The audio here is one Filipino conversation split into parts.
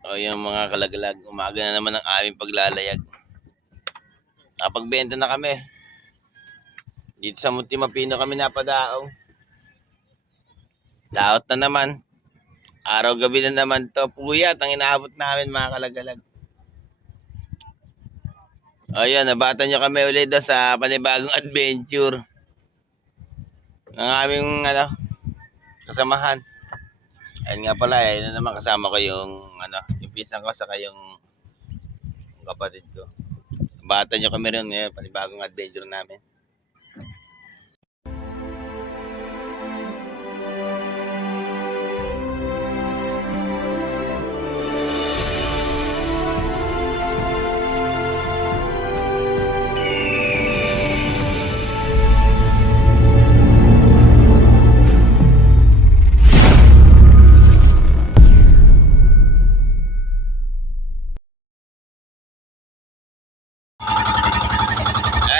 O yung mga kalagalag, umaga na naman ang aming paglalayag. Nakapagbenta na kami. Dito sa Muntinlupa kami napadaong. Daot na naman. Araw-gabi na naman to. Puyat ang inaabot namin mga kalagalag. O yan, nabatan nyo kami ulit sa panibagong adventure ng aming kasamahan. Ayun nga pala, ayun na naman kasama ko yung yung pinsan ko saka yung kapatid ko. Bata nyo kami rin ngayon, panibagong adventure namin.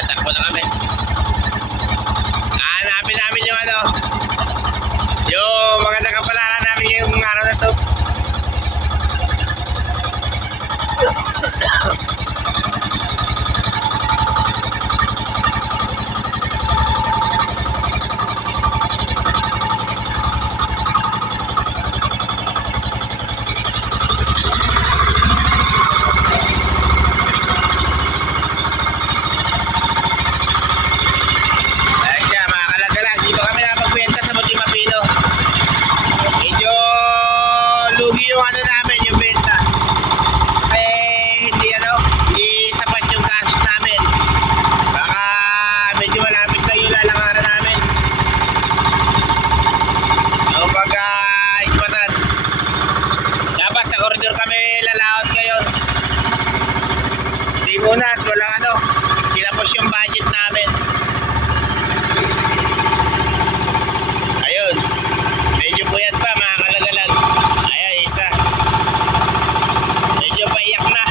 Takbo na kami. Hanapin namin yung yung mga nakapalala namin yung araw na to. Muna at walang kinapos yung budget namin. Ayun, medyo puyat pa mga kalagalag. Ayan, isa medyo paiyak na.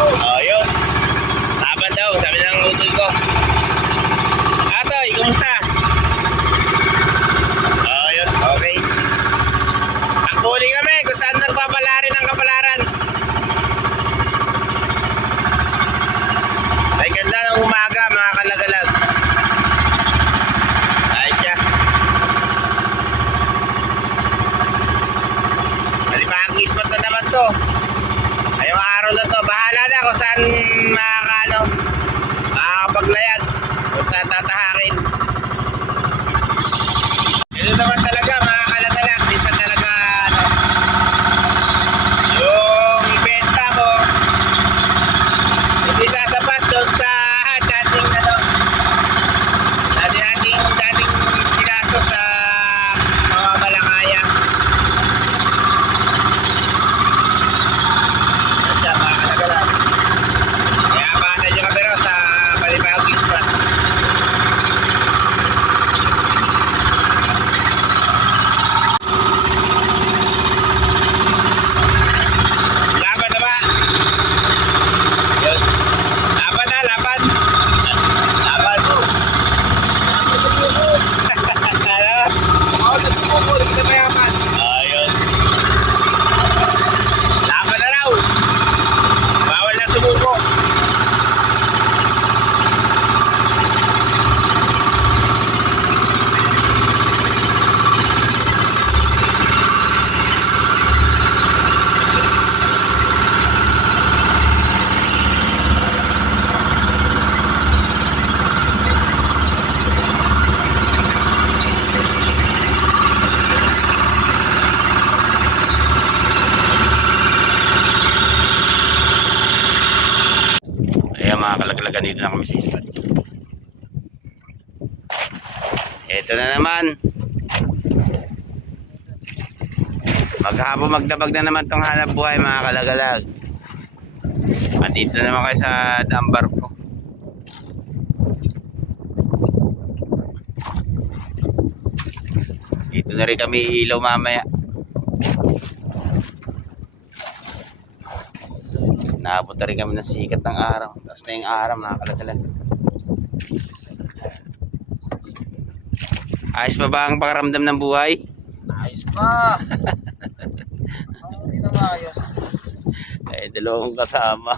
Oh, yun, laban daw, sabi ng utol ko. Atoy, kumusta? Oh, yun, okay. Takbuli kami kung saan nagpapalarin ang kapalaran. Umaga mga kalagalag. Ay siya. Malibagong spot na naman to. Ayong araw na to. Bahala na kung saan makakapaglayag. Kung saan tatahakin. Ito naman talaga mga kalagalag. Isa talaga yung benta mo hindi sasapat doon sa dating ginastos sa mga malangaya. At mga kalagalag. Kaya bata nyo kami rin sa panibagong spot. Laban na ba? Yun. Laban na, laban. Laban mo. Ayun. Laban na raw. Bawal na sumuko. Ayan mga kalaglagan, dito na kami sa spot. Ito na naman. Maghapon magdabag na naman tong hanap buhay mga kalagalag. At dito na naman kayo sa dambar ko. Dito na rin kami ilaw mamaya. Naabot na rin kami ng sikat ng araw. Tapos na yung araw mga kalagalag. Ayos pa ba ang pakaramdam ng buhay? Ayos pa. Hindi na maayos. Eh, dalawang kasama.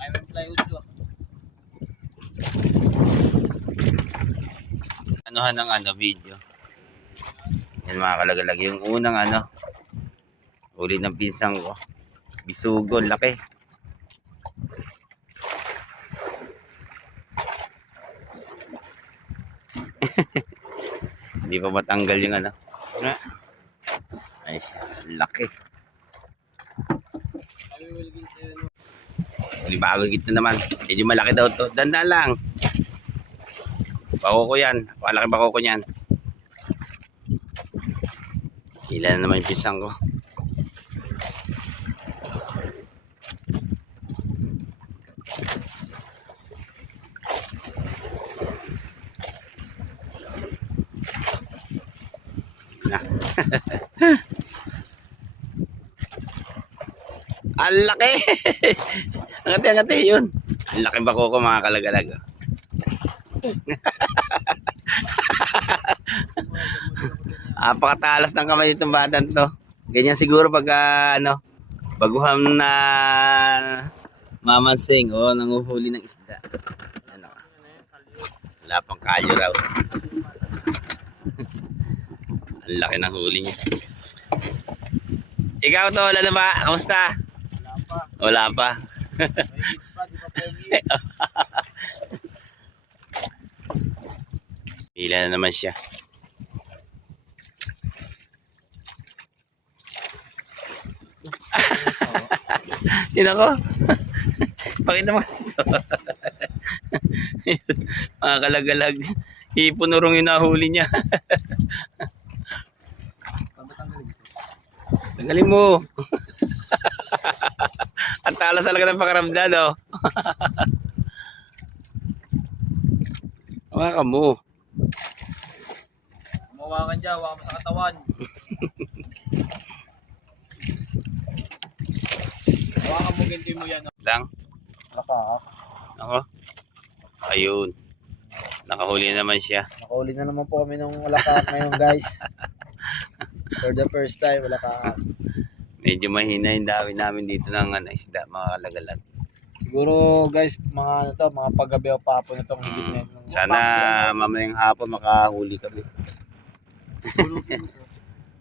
Ay, may plywood ko. Anuhan ng video. Yan mga kalagalag. Yung unang huli ng pinsang ko. Bisugo, laki. Hindi pa matanggal yung Ay, laki. Bago gitna naman. Medyo malaki daw to. Dandan lang. Bako ko yan. Palaki bako ko yan. Ilan na naman yung pisang ko. Na. Ang laki. Angati yun. Ang laki bako ko mga kalagalag. Apakatalas ng kamay itong batang to. Ganyan siguro pag baguhan na mamansing o nanguhuli ng isda. Wala pang kalyo raw. Ang laki ng huli niya. Ikaw to, wala na ba? Kamusta? Wala pa. Wala pa. May hit pa, di pa pogi. Hila na naman siya. Yun ako. Pakita mo ito. Mga kalagalag. Hipunurong yung nahuli niya. Tanggalin mo. Ang talas talaga ng pakaramdam, no? Hawakan mo. Mawakan dyan, hawakan mo sa katawan. Hawakan mo, ginti mo yan. Lang. Naka. Ako. Ayun. Nakahuli na naman siya. Nakahuli na naman po kami ng walaka ngayon, guys. For the first time, walaka. Medyo mahina yung dami namin dito ng isda, mga kalagalan. Siguro, guys, mga mga paggabi o papon itong Sana mamayang hapon makahuli kami.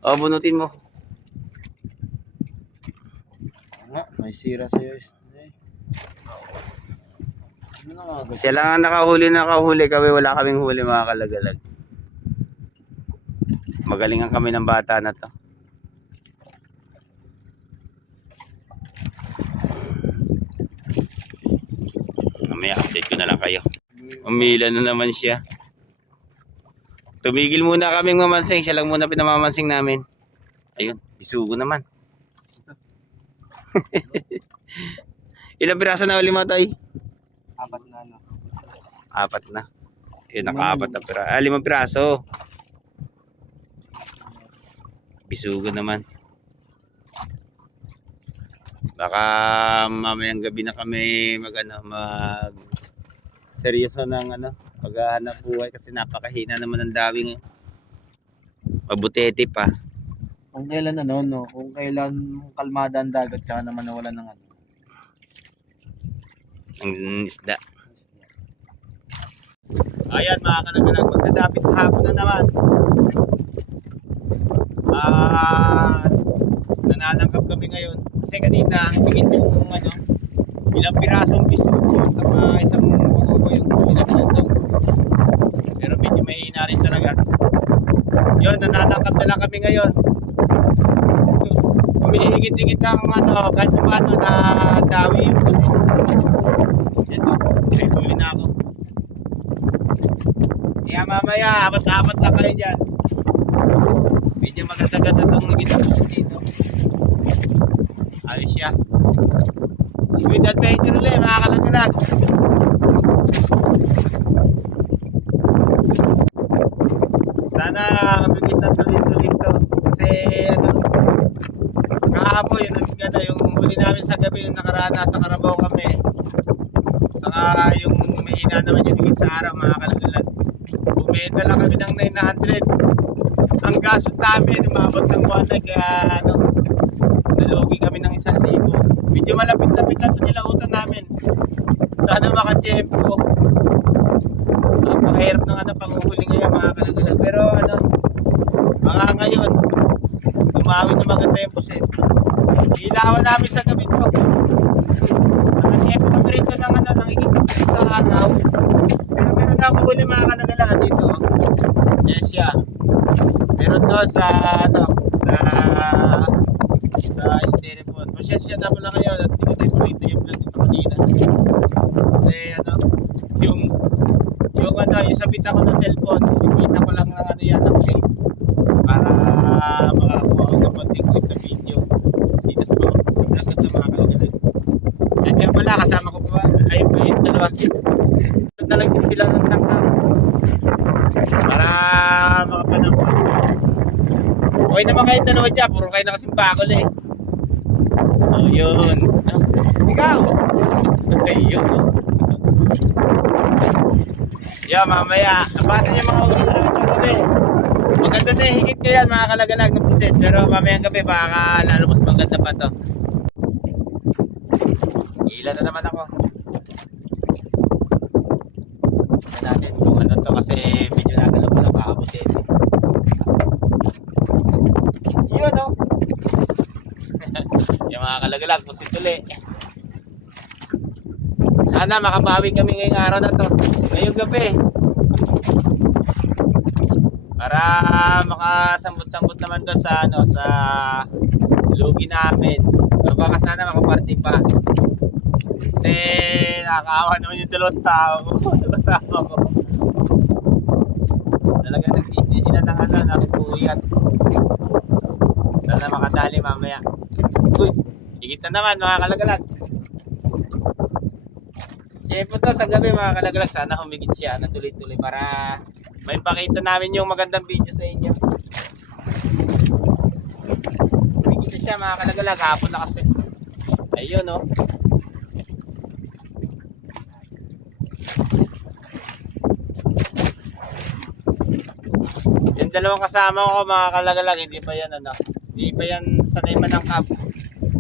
O, bunutin mo. Nga, may sira sa'yo. Ano na nga, guys? Siya lang ang nakahuli kami, wala kaming huli mga kalagalag. Magalingan kami ng bata na to. Mamaya update ko na lang kayo. Umila na naman siya. Tumigil muna kaming mamansing, siya lang muna pinamamansing namin. Ayun, isugo naman. Ilang piraso na uli mo, Toy? Apat na, no? Apat na. Yun, naka-apat na piraso. 5 piraso. Bisugo naman. Baka mamayang gabi na kami mag seryoso ng paghahanap buhay kasi napakahina naman ng dawi ngayon. Mabutete pa. Kung kailan kung kailan kalmada ang dagat tsaka naman nawala ng Ang isda. Ayan mga kalagalag, magdadapit hapon na naman. Nananangkap kami ngayon. Kasi kanina, hingin yung ilang pirasong bisugo sa isang bago yung ilang sandong. Pero medyo mahina rin talaga. Yun, nananangkap na lang kami ngayon. Humihigit-higit ang kahit paano na dawi yung kasi. Ito, ay huli na ako. Kaya mamaya, apat-apat na kayo dyan. Medyo maganda-ganda itong nagitapos dito. Ayos siya. Sweet adventure ulit mga kalagalag. Sana mabigit na tulit-tulit to. Kasi kahapon yung huli namin sa gabi yung nakaraan sa Carabao kami. Saka yung mahina naman yung higit sa araw mga kalagalag. Bumenta lang kami ng 900. ang gastos namin, umabot ng buwan na kaya ano, nalugi kami ng 1,000. Medyo malapit-lapit lang ito nilautan namin. Sana makachempo. Napakahirap ng ano, panguhuli ngayon mga kalagalag. Pero ano, baka ngayon, tumawi na maganda yung puset. Ilawan namin sa gabi ko. Nakachempo kami rito ng ano, nangikitok sa araw. Pero meron na ako huli mga kalagalag dito. Yes, siya. Meron to sa ano, sa styrofoam. Pasensya na pala kayo at hindi ko tayo pakita yung vlog dito kanina. Kasi ano, yung ano, yung sabit ako ng cellphone, ipita ko lang ng ano yan, ng shape para makakuha ko ng konting clip na video dito sa vlog at sa mga kalagalag. At kaya pala, kasama ko pa, ay pa yung dalawa. Ito na lang sila ng tangkap para makapanangka. Okay naman kayo dalawa dyan, puro kayo nakasimbakol eh. Oh, yun. Ikaw! Ayun. Yan, mamaya. Abatan niya mga ulo namin sa gabi. Maganda na yung higit ko yan, mga kalagalag ng pusit. Pero mamayang gabi, baka lalo mas maganda pa to. Hila na naman ako. Tignan natin kung ano to kasi medyo nagalaw ko lang kakabutin. Yun o. Yung mga kalagalag, pusit uli. Sana makabawi kami ngayong araw na to. Ngayong gabi. Para makasambot-sambot naman doon sa ano, sa lugi namin. Pero baka sana makaparty pa. Kasi nakakaawa naman yung dalawang tao ko. Kasama ko. Talagang nag-disney sila ng ano, ng puyat. Sana makadali mamaya. Uy, higit na naman mga kalagalag. Siyempre to sa gabi mga kalagalag, sana humigit siya na tuloy-tuloy para may pakita namin yung magandang video sa inyo. Humigit na siya mga kalagalag, hapon na kasi. Ayun o. Yung dalawang kasama ko mga kalagalag, hindi pa yan ano, hindi pa yan sanay manangkap.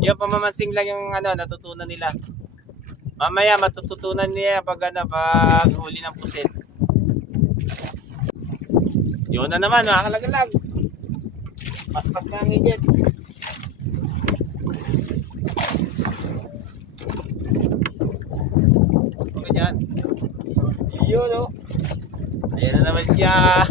Yung pamamansing lang yung ano, natutunan nila. Mamaya matututunan niya pag ano, pag huli ng pusit. Yun na naman mga kalagalag. Paspas na ang higit. Okay dyan. Yun o. Ayan na naman siya.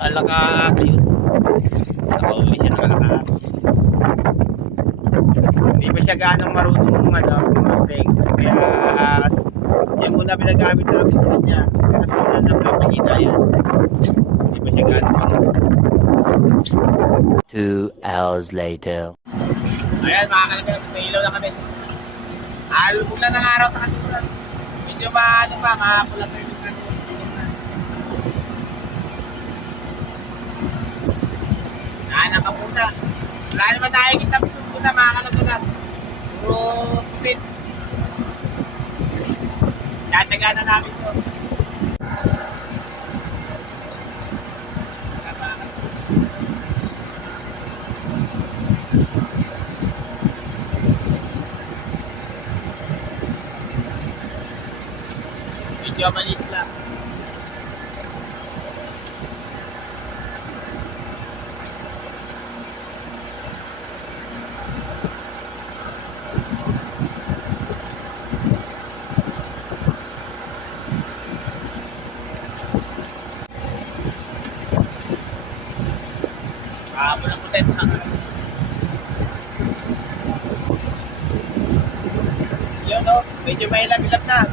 Alaka ayun. Nakahuli siya ng alaka. Hindi pa siya ganong marunong ano, kumasing. Kaya yan muna pinagamit namin sa kanya. Pero sa kanya napapagina yan. Hindi pa siya ganong marunong. 2 hours later. Ayan mga kalagalag, may ilaw na kami. Alubog lang ng araw sa katulan. Medyo maano pa, makapula pa yung katulan. Naanak ka muna. Wala naman tayo kitang suko na mga kalagalag. Puro pusit. Tataga na namin to. Medyo maliit lang. Kahapon ang putet na. Yun o, medyo may ilam-ilam na.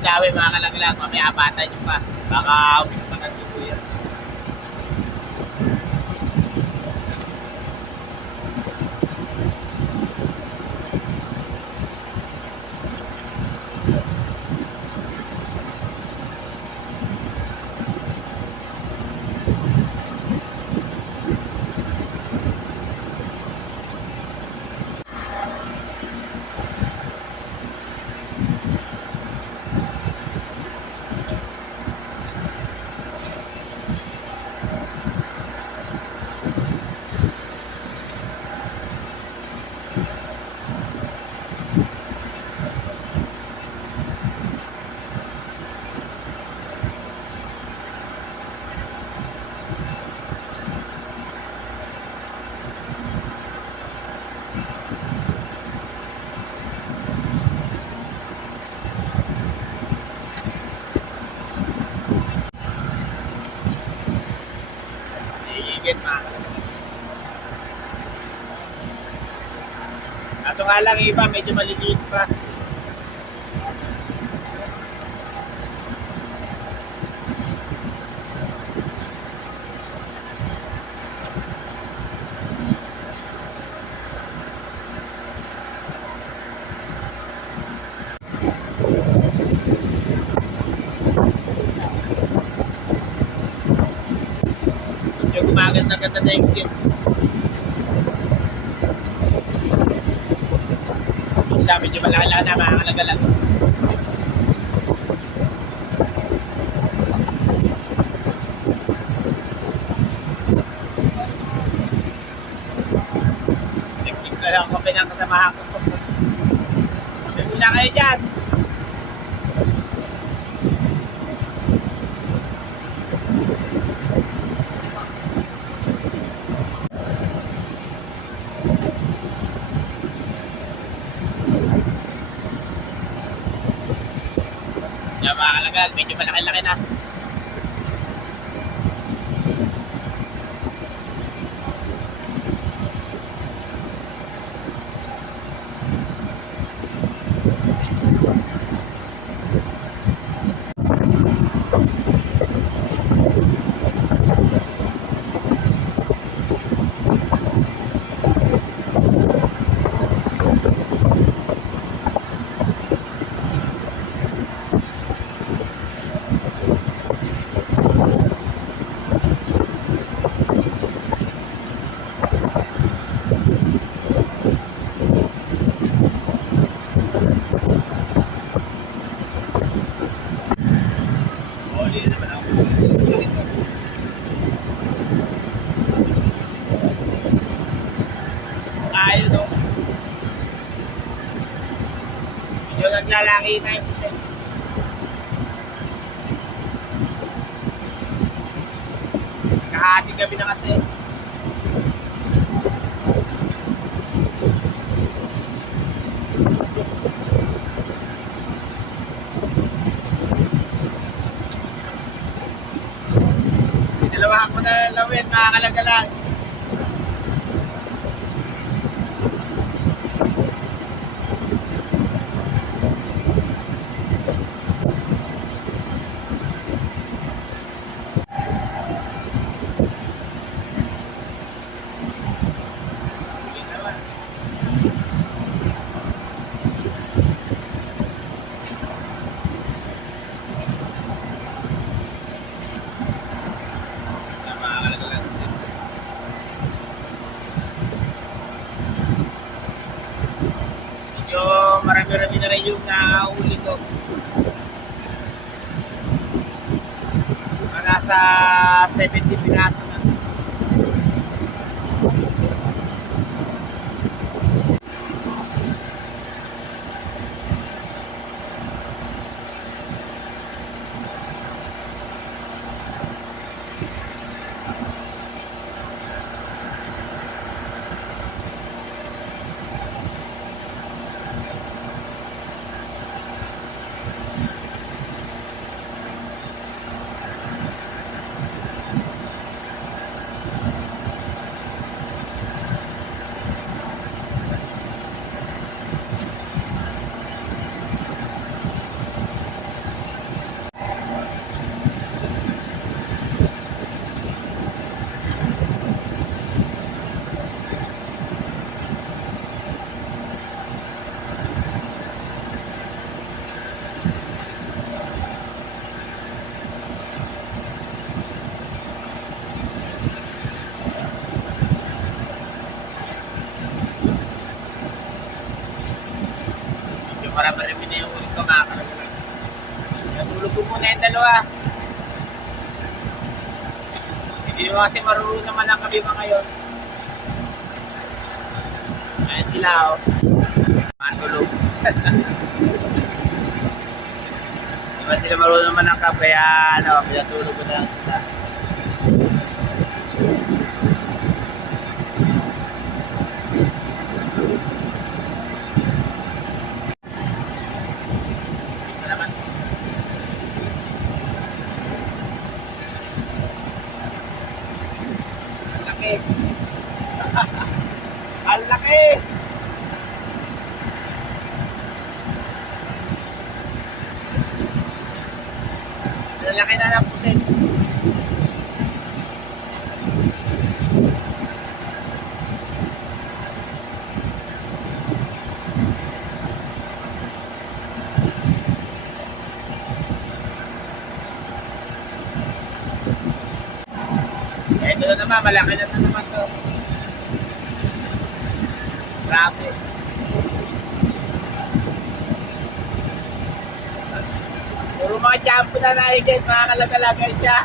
dawi mga kalaglag, mamaya apatan nyo pa. Baka uminom pa ng dugo yan. Iigit mga kalaglag. Kaso nga lang iba, medyo maliliit pa. Medyo gumaganda-ganda na yung kit. Isa, medyo malaki-laki na mga kalaglag. Teknik na lang kung pinakasamahan ko. Sabi muna kayo dyan. Yan mga kalaglag, medyo malaki-laki na. Huli naman ako. Ayun o. Medyo naglalaki na yung puti. Kahati gabi na kasi. Dalawa ko na lawin mga kalagalag. Medyo marami-rami na rin yung nahuli ko. Nasa 70 piraso na. para rin yung ulit ko mga kalagalag. Natulog ko muna yung dalawa. Hindi naman kasi marunong naman ang kabiba ngayon. Ayan sila oh. Matulog. Di ba sila marunong naman ang kap, kaya ano, pinatulog ko na lang sila. Ito naman. Ang laki. Ang laki. Lalaki na ng pusit. Ito na naman, malaki na naman to. Grabe. Puro mga champo na naigit, mga kalagalagan siya.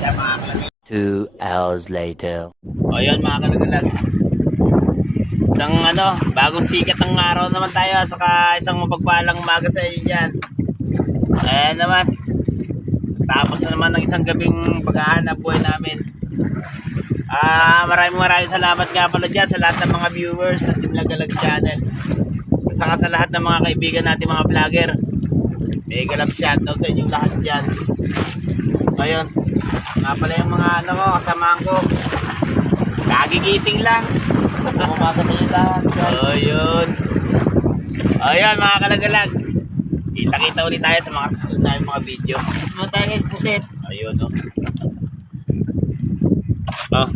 Yan, mga kalagalagan. 2 hours later. O yun mga kalagalag. Isang ano, bagong sikat ng araw naman tayo. Saka isang mapagpalang umaga sa inyo dyan. Ayan naman. Tapos na naman ng isang gabing paghahanap buhay namin. Maraming salamat nga pala dyan sa lahat ng mga viewers ng Team Lagalag Channel. Saka sa lahat ng mga kaibigan natin mga vlogger. May galap shoutout sa inyong lahat dyan. Ayun. Nga pala yung mga ano ko, kasamahan ko. Kagigising lang. Umaga sa inyo lahat, guys. Ayun. Ayun mga kalagalag. Kita-kita ulit tayo sa mga susunod na mga video. Ano tayo guys, pusit. Ayun oh. Oh.